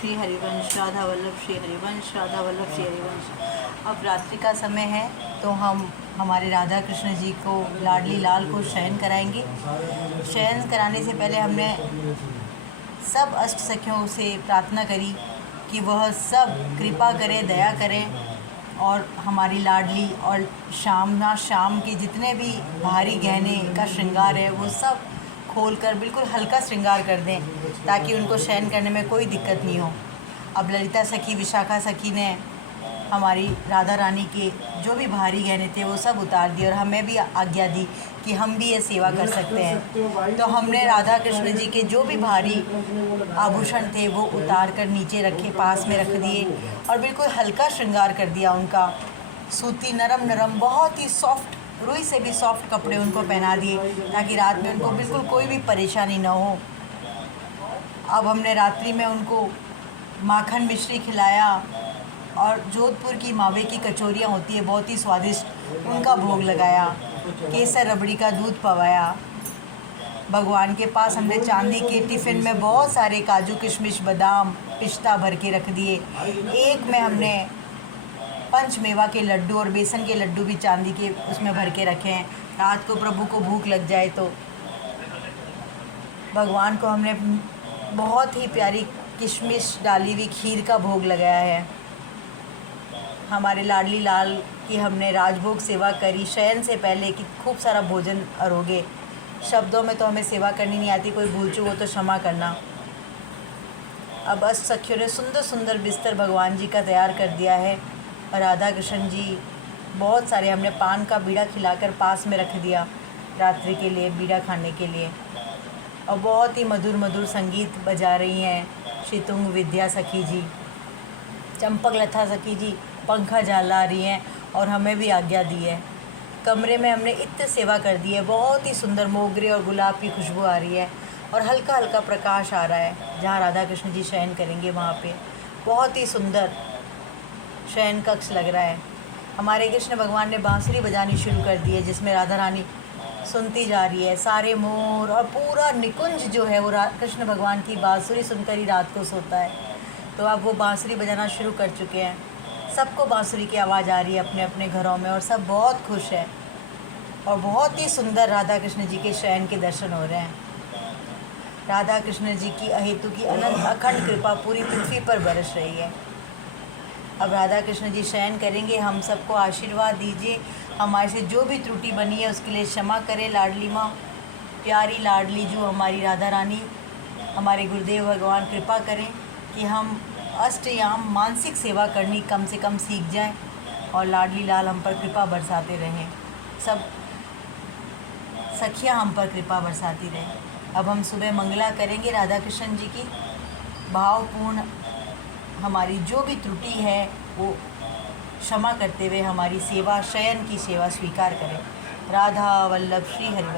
श्री हरिवंश, राधा वल्लभ श्री हरिवंश, राधा वल्लभ श्री हरिवंश। अब रात्रि का समय है तो हम हमारे राधा कृष्ण जी को, लाडली लाल को शयन कराएंगे। शयन कराने से पहले हमने सब अष्ट सखियों से प्रार्थना करी कि वह सब कृपा करें, दया करें और हमारी लाडली और शाम के जितने भी भारी गहने का श्रृंगार है वो सब खोलकर बिल्कुल हल्का श्रृंगार कर दें ताकि उनको शयन करने में कोई दिक्कत नहीं हो। अब ललिता सखी, विशाखा सखी ने हमारी राधा रानी के जो भी भारी गहने थे वो सब उतार दिए और हमें भी आज्ञा दी कि हम भी ये सेवा कर सकते हैं। तो हमने राधा कृष्ण जी के जो भी भारी आभूषण थे वो उतार कर नीचे रखे, पास में रख दिए और बिल्कुल हल्का श्रृंगार कर दिया उनका। सूती नरम बहुत ही सॉफ्ट, रुई से भी सॉफ्ट कपड़े उनको पहना दिए ताकि रात में उनको बिल्कुल कोई भी परेशानी ना हो। अब हमने रात्रि में उनको माखन मिश्री खिलाया और जोधपुर की मावे की कचौरियाँ होती है बहुत ही स्वादिष्ट, उनका भोग लगाया। केसर रबड़ी का दूध पवाया। भगवान के पास हमने चांदी के टिफ़िन में बहुत सारे काजू, किशमिश, बादाम, पिस्ता भर के रख दिए। एक में हमने पंचमेवा के लड्डू और बेसन के लड्डू भी चांदी के उसमें भर के रखे हैं। रात को प्रभु को भूख लग जाए तो भगवान को हमने बहुत ही प्यारी किशमिश डाली हुई खीर का भोग लगाया है। हमारे लाडली लाल की हमने राजभोग सेवा करी शयन से पहले कि खूब सारा भोजन अरोगे। शब्दों में तो हमें सेवा करनी नहीं आती, कोई भूल चूक हो तो क्षमा करना। अब अष्ट सखियों ने सुंदर सुंदर बिस्तर भगवान जी का तैयार कर दिया है और राधा कृष्ण जी बहुत सारे हमने पान का बीड़ा खिलाकर पास में रख दिया रात्रि के लिए, बीड़ा खाने के लिए। और बहुत ही मधुर मधुर संगीत बजा रही हैं श्री तुंग विद्या सखी जी, चंपक लता सखी जी पंखा झाला रही हैं और हमें भी आज्ञा दी है। कमरे में हमने इत्र सेवा कर दी है, बहुत ही सुंदर मोगरे और गुलाब की खुशबू आ रही है और हल्का हल्का प्रकाश आ रहा है। जहाँ राधा कृष्ण जी शयन करेंगे वहाँ पे बहुत ही सुंदर शयन कक्ष लग रहा है। हमारे कृष्ण भगवान ने बांसुरी बजानी शुरू कर दी है जिसमें राधा रानी सुनती जा रही है। सारे मोर और पूरा निकुंज जो है वो कृष्ण भगवान की बांसुरी सुनकर ही रात को सोता है। तो अब वो बांसुरी बजाना शुरू कर चुके हैं। सबको बांसुरी की आवाज़ आ रही है अपने अपने घरों में और सब बहुत खुश हैं और बहुत ही सुंदर राधा कृष्ण जी के शयन के दर्शन हो रहे हैं। राधा कृष्ण जी की अहेतु की अनंत अखंड कृपा पूरी पृथ्वी पर बरस रही है। अब राधा कृष्ण जी शयन करेंगे, हम सबको आशीर्वाद दीजिए। हमारे से जो भी त्रुटि बनी है उसके लिए क्षमा करें। लाडली माँ, प्यारी लाडली जो हमारी राधा रानी, हमारे गुरुदेव भगवान कृपा करें कि हम अष्टयाम मानसिक सेवा करनी कम से कम सीख जाएं और लाडली लाल हम पर कृपा बरसाते रहें, सब सखियाँ हम पर कृपा बरसाती रहें। अब हम सुबह मंगला करेंगे राधा कृष्ण जी की। भावपूर्ण हमारी जो भी त्रुटि है वो क्षमा करते हुए हमारी सेवा, शयन की सेवा स्वीकार करें। राधा वल्लभ श्री हरिवंश।